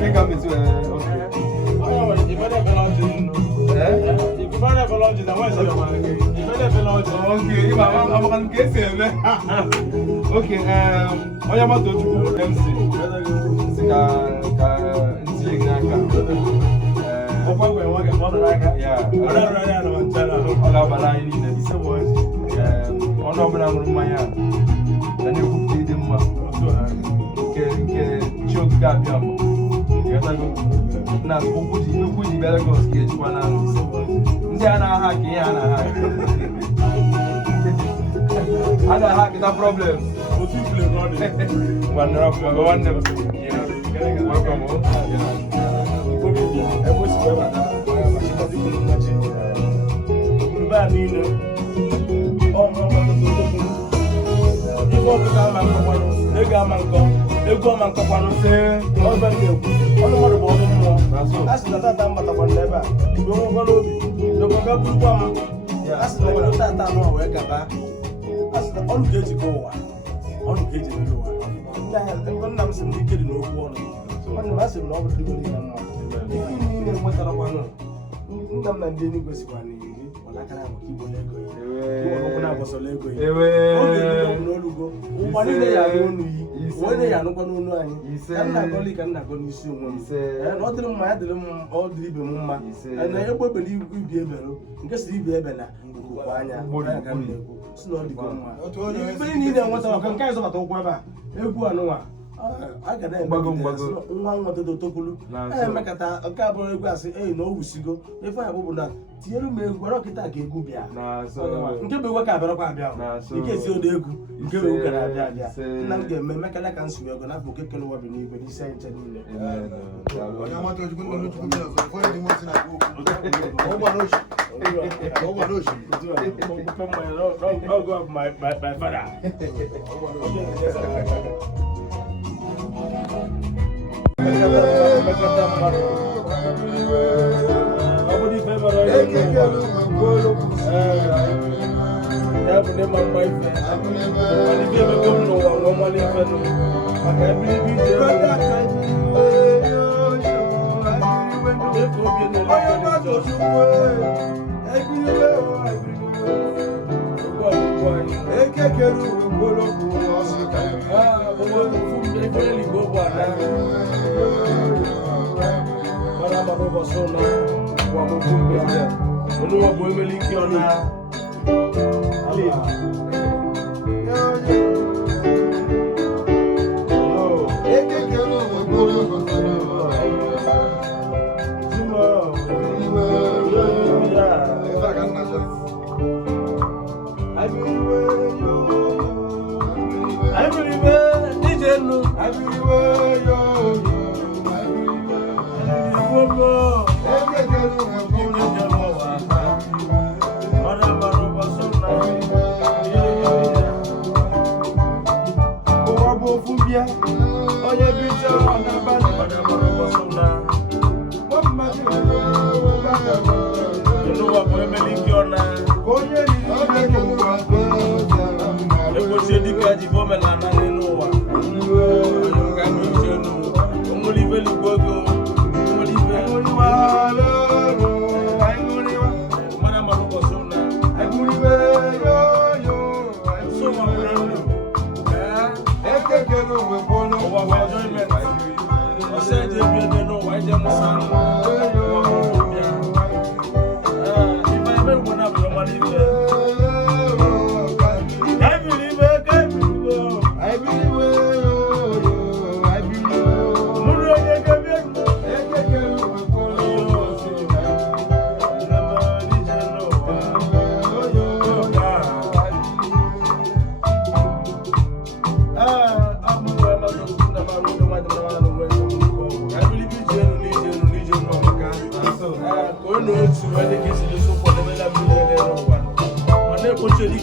Okay, come into okay. If I never belong to you, if I never belong to the West of the market, if I never belong to okay, I'm going to get him. Okay, Onyeoma Tochukwu MC. Na okwu di Lagos ke ejikwa na ndị a na-aha ka ihe a na-aha a na-aha kita problem nwanne m welcome ego ma nkọkwanụ ọzọ na-ekwu ọnụ mmadụ bụ ọnụ mmụọ a sị na tata mbatakwa n'ebe a igwe nwekwana obi ekwaga burukwa m a sị na nwere tata anụ wee gaba a sị na ọnụ ga-ejikọ ụwa ọnụ ga-eji mere ụwa nna m sị m ike dị n'okwu ọnụ nwanne m a sị m na ọ bụ dịgo niile mma ihe niile nwetarakwanụ nna m na ndị enyi gosikwa na iri ọlakara maka igbo n'ego ụwa niile ya arụ ọnụ yi onye ya anụkwa n'onu anyị ka nna agọli ka nna agọ n'isi onwe m na ọ dịrị mma ya dịrị m ọ dịrị ibe m mma na egbe ebele ibi ebere nke siri ibi ebe na nkukwa anya ka m na-ekwu si na ọ dịgo mma ibe niile nweta maka nke anyị zọbata ụkwụ ebe a egwu anụnwa a ga na-emegide nwa nwatoto tokwulu na-emekata nke abụrụ egwu asị eyi na o wusigo ife ya bụ na tinyere m egwu ọrọ kịta ka egwu bịa nke bụ egwe ka abịarakwa abịa nke esi odo egwu nke bụ egwu ka na-abịa abịa nna m ga-eme emekala ka nsogbu ego na-abụ oke kele ụwa bi n'igwe n'isi anyị nche niile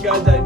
Gaza